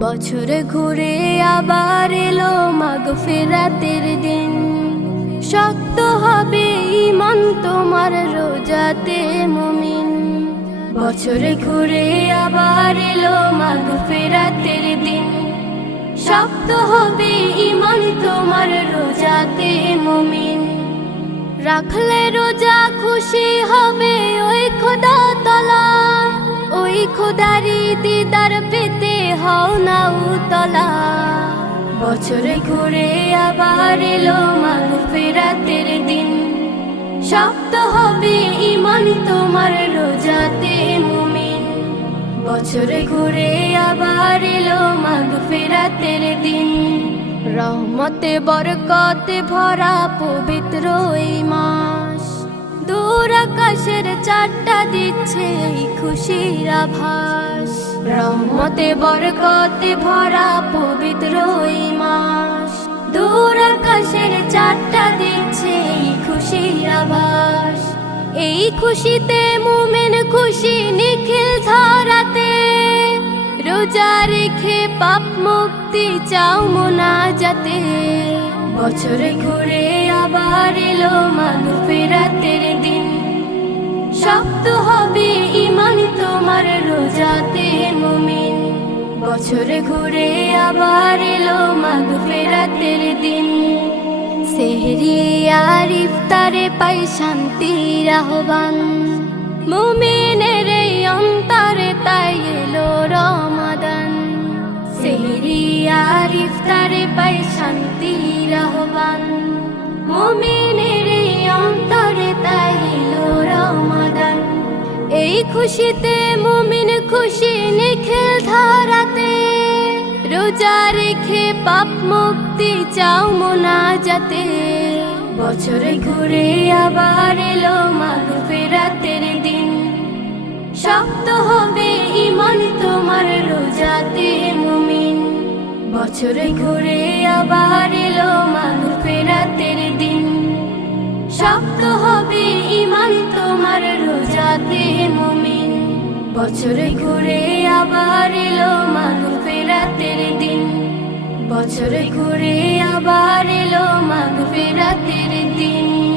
বছর ঘুরে আবার এলো মাগ ফেরাতের দিন। শক্ত হবে ইমান তোমার রোজাতে মুমিন। বছর ঘুরে আবার এলো মাগ ফেরাতের দিন। শক্ত হবে ইমান তোমার রোজাতে মুমিন। রাখলে রোজা খুশি হবে হও না উতলা বছরে ঘুরে আবার এলো মাগ ফেরাতের দিন। শক্ত হবে ইমান তোমার রোজাতে মুমিন। বছরে ঘুরে আবার এলো মাগ ফেরাতের দিন। রহমতে বরকতে ভরা পবিত্র এই মাস দূর আকাশের চারটা দিচ্ছে এই খুশির আভাস। রহমতে, বরকতে ভরা পবিত্র এই মাস। দূর আকাশের চারটা দিচ্ছে এই খুশির আভাস। এই খুশিতে মুমেন খুশি নিখিল ধরাতে। রোজা রেখে পাপ মুক্তি চাও মোনা যাতে বছরে ঘুরে আবার এলো মাগ দিন। শক্ত হবে ইমান তোমার রোজাতে মুমিন। বছরে ঘুরে আবার এলো মাগ ফেরাতের দিন। সেহরি আর ইফতারে পাই শান্তির আহ্বান। মুমিনের এই অন্তরে তাই এলো রমাদান। সেহরি আর ইফতারে পাই শান্তির আহ্বান। মুমিনের অন্তরে তাই এলো রমাদান। এই খুশিতে মুমিন খুশি নিখিল ধারাতে। রোজা রেখে পাপ মুক্তি চাও মোনা যাতে বছরে ঘুরে আবার এলো মাগ ফেরাতের দিন। শক্ত হবে ইমান তোমার রোজাতে মুমিন। বছরে ঘুরে আবার রোজাতে মুমিন। বছরে ঘুরে আবার এলো মাগ ফেরাতের দিন। বছরে ঘুরে আবার এলো মাগ ফেরাতের দিন।